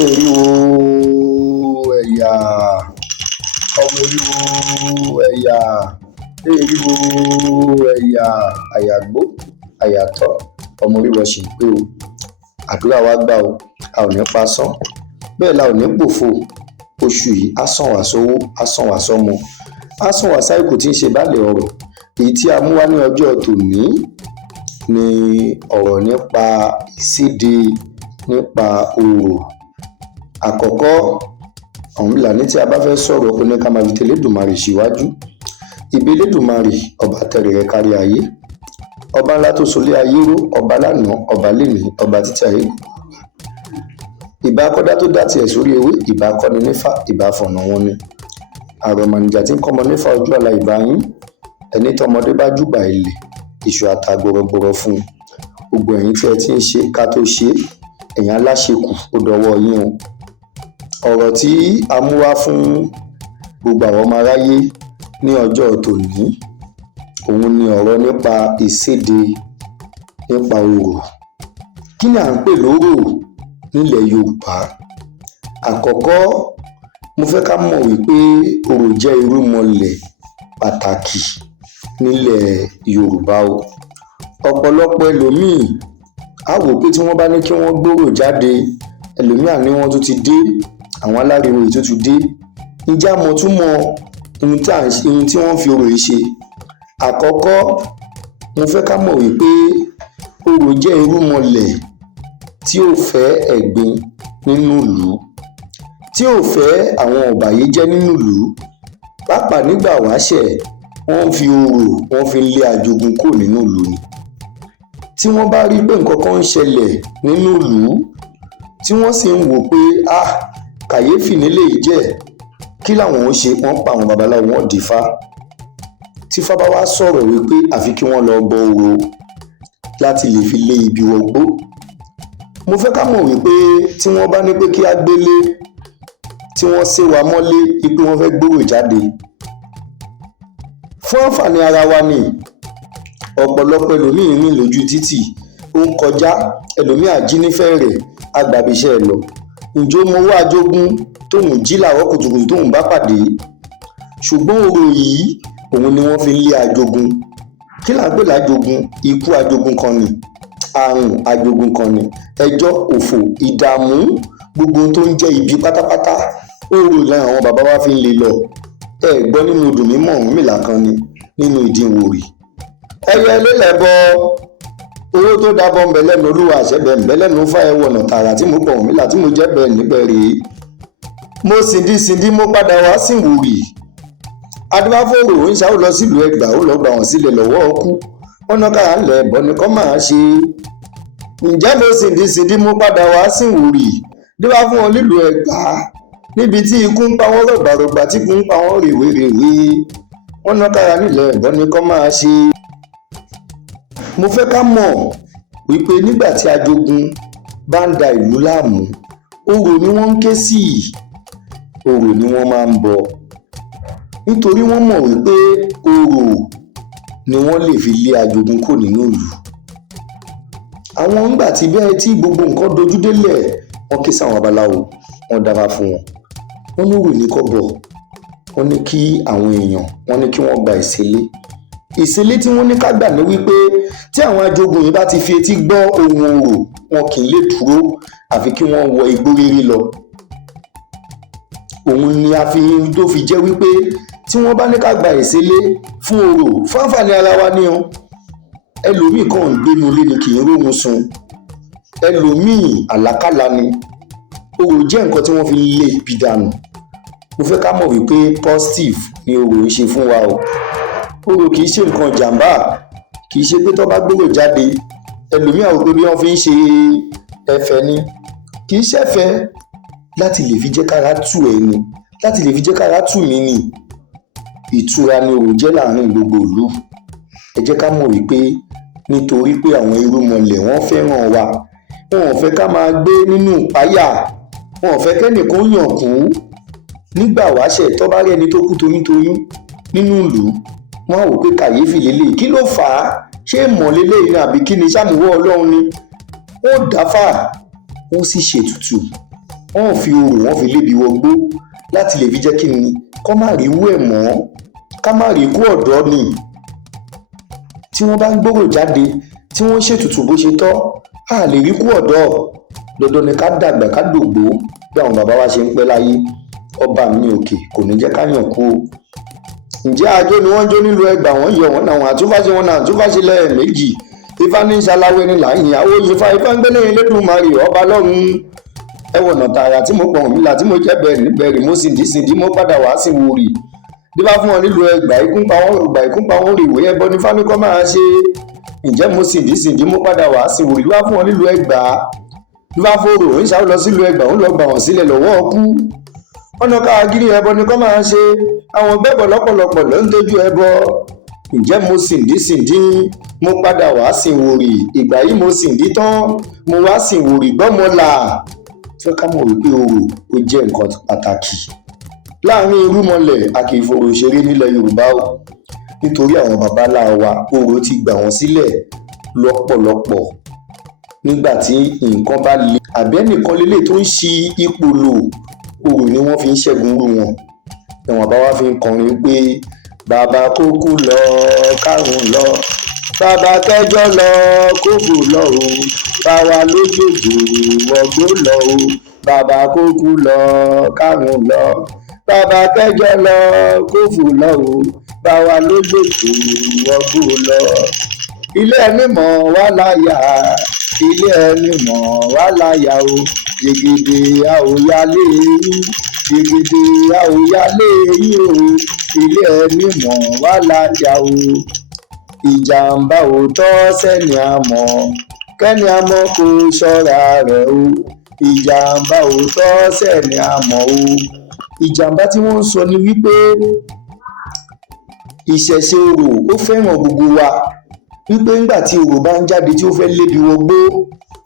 Eriwo ẹ̀yà, ọmọ eriwo ẹ̀yà, eriwo ẹ̀yà, àyàgbó àyàtọ̀, ọmọ oríwọ ṣì ń pé o. Àdúrà wa gbà o, a ò ní pasán, bẹ́ẹ̀ la ò ní pòfo. Oṣù yìí á sàn wá sówó, á sàn wá sọ́mọ, á sàn wá sáìkù tí ń ṣe baálẹ̀ ọ̀rọ̀. Èyí tí a mú wá ní ọjọ́ tòní ni ọ̀rọ̀ nípa ìṣéde nípa orò. Àkọ́kọ́, ọ̀húnlà ní tí a bá fẹ́ sọ̀rọ̀ ó ní ká máa fi tẹlẹ́dùmarè síwájú. Ìbà Elédùmarè, ọba tẹrẹrẹ kárí ayé, ọba ńlá tó solé ayé ró, ọba lánàá, ọba lénìí, ọba títí ayé gbogbo. Ìbà akọ́dá tó dá tiẹ̀ sórí ewé, ìbà akọni nífà, ìbà fọ̀nà wọn ni. Àrọ̀mọ̀nìjà tí ń kọ́mọ nífà ojú àlà ìbà yín. Ẹni tọmọdé bá júbà ilẹ̀, èṣù ata gbọrọgbọrọ fún un. Gbogbo ẹ̀yin tí ẹ ti ń ṣe ká tó ṣe, ẹ̀yin aláṣekù ó dọwọ́ yín o. Ọ̀rọ̀ tí a mú wá fún gbogbo àwọn ọmọ aráyé ní ọjọ́ tòní, òun ni ọ̀rọ̀ nípa ìṣéde nípa orò. Kí ni à ń pè lórò nílẹ̀ Yorùbá? Àkọ́kọ́, mo fẹ́ ká mọ̀ wípé orò jẹ́ irúnmọlẹ̀ pàtàkì nílẹ̀ Yorùbá o. Ọ̀pọ̀lọpọ̀ ẹlòmíì á wò pé tí wọ́n bá ní kí wọ́n gbórò jáde, ẹlòmíì á ní wọ́n tún ti dé, àwọn aláriwo yìí tó ti dé. Ǹjẹ́ a mọ̀ túmọ̀ ohun tí wọ́n fi orò yìí ṣe? Àkọ́kọ́, mo fẹ́ ká mọ̀ wípé orò jẹ́ irúnmọlẹ̀ tí ò fẹ́ ẹ̀gbin nínú ìlú, tí ò fẹ́ àwọn ọ̀bàyéjẹ́ nínú ìlú. Pàápàá nígbà wáṣẹ̀, wọ́n fi orò wọ́n fi lé ajogun kúrò nínú ìlú ni. Tí wọ́n bá rí pé nǹkan kan ń ṣẹlẹ̀ nínú ìlú, tí wọ́n sì ń wò pé kàyéfì nílé yìí jẹ́, kí làwọn ó ṣe? Wọ́n pa àwọn babaláwo, wọ́n dìfá. Tífá bá wá sọ̀rọ̀ wípé àfi kí wọ́n lọ bọ orò láti lè fi lé ibi wọgbó. Mo fẹ́ ká mọ̀ wípé tí wọ́n bá ní pé kí á gbélé, tí wọ́n sé wa mọ́lé wípé wọ́n fẹ́ gbórò jáde, fún àǹfààní ara wa ni. Ọ̀pọ̀lọpọ̀ ẹlòmíì rìn lójú títì, ó ń kọjá, ẹlòmíì àjínífẹ́ rẹ̀ agbàbíṣẹ́ ẹ̀ lọ. Ǹjẹ́ ó mọ owó ajógún tóun jí làárọ̀ kùtùkùtù tóun bá pàdé? Ṣùgbọ́n orò yìí, òun ni wọ́n fi ń lé ajogun. Kí là ń pè lájogun? Ikú ajogun kan ni, àrùn ajogun kan ni, ẹjọ́, òfò, ìdààmú, gbogbo ohun tó ń jẹ́ ibi pátápátá, orò lẹ́yìn àwọn bàbá wa fi ń lé lọ. Ẹ gbọ́ nínú odù mímọ́ Ọ̀rúnmìlà kan ni, nínú ìdínwòrì. Ẹyẹ lélẹ̀ bọ owó tó dábọ̀ ń bẹ lẹ́nu Olúwa àṣẹbẹ̀ ń bẹ lẹ́nu Ifá ẹwọ̀nà tààrà tí mo pọ̀ Ọ̀rúnmìlà tí mo jẹ́ bẹ́ẹ̀ níbẹ̀ rèé. Mo sìndí mo padà wá síwòrì. Adébáfòrò ń ṣàwò lọ sílùú Ẹ̀gbá, ó lọ gbà wọ́n sílẹ̀ lọ́wọ́ ọkú. Wọ́n ná káà ń lẹ̀ ẹ̀bọ ni kọ́ máa ṣe. Ǹjẹ́ mo sìndí mo padà wá síwòrì? Díbá fún wọn nílùú Ẹ̀gbá, níbi tí ikú ń pa wọ́n rọ̀gbàrọ̀gbà tí ikú ń pa wọ́n rèwerèwe. Wọ́n ná káà nílẹ̀ ẹ̀bọ ni kọ́ máa ṣe. Mo fẹ́ ká mọ̀ wípé nígbà tí ajogun bá ń da ìlú láàmú, orò ni wọ́n ń ké sí, orò ni wọ́n máa ń bọ. Nítorí wọ́n mọ̀ wípé orò ni wọ́n lè fi lé ajogun kúrò nínú ìlú. Àwọn ńgbà tí bẹ́ẹ̀ tí gbogbo nǹkan dojú délẹ̀, wọ́n ké sáwọn babaláwo, wọ́n dára fún wọn. Wọ́n ní orò ní kó bọ̀, wọ́n ní kí àwọn èèyàn, wọ́n ní kí wọ́n gba ìṣélé. Ìṣélé tí wọ́n ní ká gbà ní wípé tí àwọn ajogun yìí bá ti fi etí gbọ́ ohùn orò, wọn kì í lè dúró àfi kí wọ́n wọ igbó rírí lọ. Òun ni a fi tó fi jẹ́ wípé tí wọ́n bá ní ká gba ìṣélé fún orò, fún àǹfààní ara wa ni o. Ẹlòmíì kan ń gbénu ilé ni kì í róhun sùn. Ẹlòmíì àlákàlà ni. Orò jẹ́ nǹkan tí wọ́n fi lé ibi dànù. Mo fẹ́ ká mọ̀ wípé positive ni orò ń ṣe fún wa o. Orò kì í ṣe nǹkan jàǹbá, kì í ṣe pé tó bá gbórò jáde, ẹlòmíì á wò pé bí wọ́n fi ń ṣe ẹ̀fẹ̀ ni. Kì í ṣẹ̀fẹ̀, láti lè fi jẹ́ kára tù ẹ́ ni, láti lè fi jẹ́ kára tù mí ni. Ìtura ni orò jẹ́ láàrin gbogbo ìlú. Ẹ jẹ́ ká mọ̀ wípé nítorí pé àwọn irúnmọlẹ̀ wọ́n fẹ́ràn wa, wọn ò fẹ́ ká máa gbé nínú ìpáyà, wọn ò fẹ́ kẹ́nìkan yàn kú. Nígbà wáṣẹ̀ tó bá rí ẹni tó kú toyúntoyún nínú ìlú, wọ́n á wò pé kàyéfì lélẹ̀. Kí ló fà á? Ṣé ìmọ̀lélẹ̀ yìí àbí kí ni? Ṣàmúwọ́ Ọlọ́run ni? Ó dáfà, wọ́n sì ṣètùtù. wọ́n fi orò wọ́n fi lébi wọgbó láti lè fi jẹ́ kí ni kọ́ má rí wú ẹ̀ mọ́, ká má rí ikú ọ̀dọ́ ni. Tí wọ́n bá ń gbòrò jáde tí wọ́n ṣètùtù bó ṣe tọ́, a lè rí ikú ọ̀dọ́. Dandan ni ká dàgbà ká dògbó bí àwọn bàbá wa ṣe ń pẹ́ láyé. Ọba mi òkè kò ní jẹ́ ká yàn kú o. Ǹjẹ́ àjò ni wọ́n jó nílùú Ẹ̀gbá, wọ́n yọ wọ́n náà, àtúfàṣe wọn náà àtúfàṣe lẹ́ẹ̀mejì. Ifá ní ṣaláwé ní láyìn àwọn Ifá ń gbélé Elédùmarè ọba lọ́run. Ẹwọ̀nà tààrà tí mo pọ̀n mi là tí mo jẹ́ bẹ̀rì mo sìndí mo padà wá sí wòrì. Dífá fún wọn nílùú Ẹ̀gbá, ikún pa wọn rèwé ẹbọ ní fáníkọ́ máa ṣe. Ǹjẹ́ mo sìndí mo padà wá sí wòrì. Dífá fún wọn nílùú Ẹ̀gbá, dífá fòrò ń ṣàwọn lọ sílùú Ẹ̀gbá ń lọ gbà wọ́n sílẹ̀ lọ́wọ́ ọkú. Ọ̀nà káàkiri ẹbọ ni kọ́ máa ṣe, àwọn bẹ́bọ̀ lọ́pọ̀lọpọ̀ ló ń tójú ẹbọ. Ǹjẹ́ mo sìndí mo padà wá sí wòrì. Ìgbà yìí mo sìndí tán mo wá sí wòrì gbọ́mọlà. Fẹ́ ká mọ̀ wípé orò ó jẹ́ nǹkan pàtàkì láàrin irúnmọlẹ̀. A kì í forò ṣeré nílẹ̀ Yorùbá o, nítorí àwọn babalá wa orò ti gbà wọ́n sílẹ̀ lọ́pọ̀lọpọ̀. Nígbà tí nǹkan bá le àbí ẹnìkan lélẹ̀ tó ń ṣi ipò lò, orò ni wọ́n fi ń ṣẹ́gun irú wọn. Ẹ̀wọ̀n bá wá fi ń kọrin pé bàbá kókú lọ kárùn lọ, bàbá kẹjọ lọ kófò lọ o, báwa lójoojú wọgbó lọ o, bàbá kókú lọ kárùn lọ, bàbá kẹjọ lọ kófò lọ o, báwa lójoojú wọgbó lọ. Ilé ẹni mọ̀ wá láyà, ilé ẹni mọ̀ wá láyà o, yegede a ò yálé yín, yegede a ò yálé yín o, ilé ẹni mọ̀ wá láyà o. Ìjàmbá ò tọ́ sẹ́ni àmọ́, kẹ́ni àmọ́ kò ṣọ́ra rẹ̀ o. Ìjàmbá ò tọ́ sẹ́ni àmọ́ o. Ìjàmbá tí wọ́n ń sọ ni wípé ìṣẹ̀ṣe orò ó fẹ́ràn gbogbo wa, wípé ńgbà tí orò bá ń jáde tí ó fẹ́ lébi wọgbó,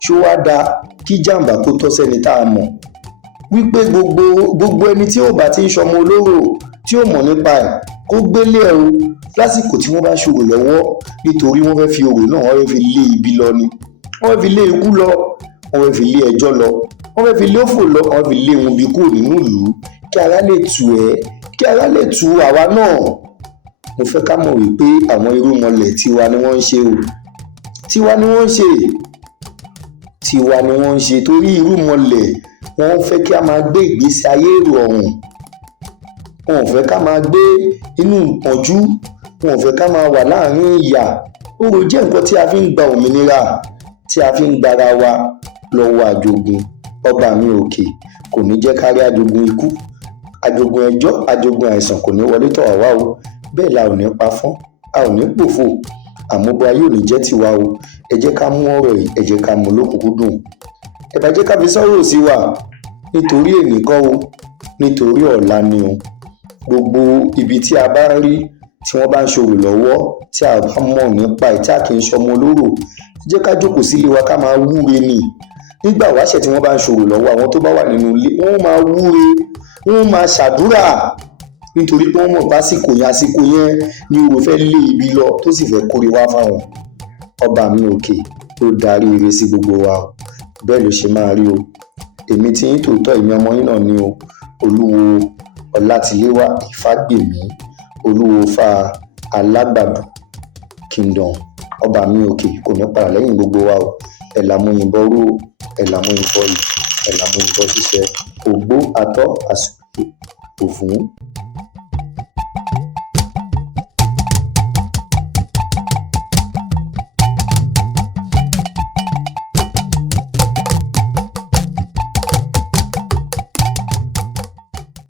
ṣó wá da kí jàmbá kó tọ́ sẹ́ni tá a mọ̀. Wípé gbogbo ẹni tí ó bá ti ń ṣọmọ olóró tí ó mọ̀ nípa ẹ̀ kó gbélé ẹ̀ o lásìkò tí wọ́n bá ṣòro lọ́wọ́, nítorí wọ́n fẹ́ fi orò náà wọ́n fẹ́ fi lé ibi lọ ni, wọ́n fẹ́ fi lé ikú lọ, wọ́n fẹ́ fi lé ẹjọ́ lọ, wọ́n fẹ́ fi lé òfò lọ, wọ́n fi lé wọn bí kúrò nínú ìlú kí ara lè tù ẹ́, kí ara lè tu àwa náà. Mo fẹ́ ká mọ̀ wípé àwọn irúnmọlẹ̀ tiwa ni wọ́n ń ṣe o, tiwa ni wọ́n ń ṣe, tiwa ni wọ́n ń ṣe, torí irúnmọlẹ̀ wọ́n fẹ́ kí a máa gbé ìgbésí ayé ìrọ̀rùn, wọn ò fẹ́ ká máa gbé inú ìpọ́njú, wọn ò fẹ́ ká máa wà láàrin ìyà. Orò jẹ́ nǹkan tí a fi ń gba òmìnira, tí a fi ń gbara wa lọ́wọ́ àjogún. Ọba mi òkè kò ní jẹ́ ká rí àjogún ikú, àjogún ẹjọ́, àjogún àìsàn kò ní wọlé tọ̀ wá o. Bẹ́ẹ̀ la ò ní pa fọ́n, a ò ní pòfò, àmúbọ̀ ayé ò ní jẹ́ tiwa o. Ẹ jẹ́ ká mú ọ̀rọ̀ yìí, ẹ jẹ́ ká mú lókùnkúndùn. Ẹ bá jẹ́ ká fi sọ́rọ̀ sí wa, nítorí èní kọ́ o, nítorí ọ̀la ni o. Gbogbo ibi tí a bá rí tí wọ́n bá ń ṣòro lọ́wọ́, tí a bá mọ̀ nípa ẹ̀ tí a kì í ṣọmọ olóró, ẹ jẹ́ ká jókòó sílé wa ká máa wúre ni. Nígbà wáṣẹ̀ tí wọ́n bá ń ṣòro lọ́wọ́, àwọn tó bá wà nínú ilé wọ́n máa wúre, wọ́n máa ṣàdúrà, nítorí pé wọ́n mọ̀ pé àsìkò yẹn ni orò fẹ́ lé ibi lọ tó sì fẹ́ kórè wá fáwọn. Ọba mi òkè ló darí ire sí gbogbo wa o, bẹ́ẹ̀ ló ṣe máa rí o. Èmi tí yín tòótọ́, èmi ọmọ yín náà ni o, Olúwo Ọlátilewa Ifágbèmí, Olúwo Ifá Alágbàdo Kingdom. Ọba mi òkè kò ní padà lẹ́yìn gbogbo wa o. Ẹ̀làmúyìnbọn ró, ẹ̀làmúyìnbọn yìí, ẹ̀làmúyìnbọn ṣiṣẹ́, ògbó àtọ́ àsìkò òfún.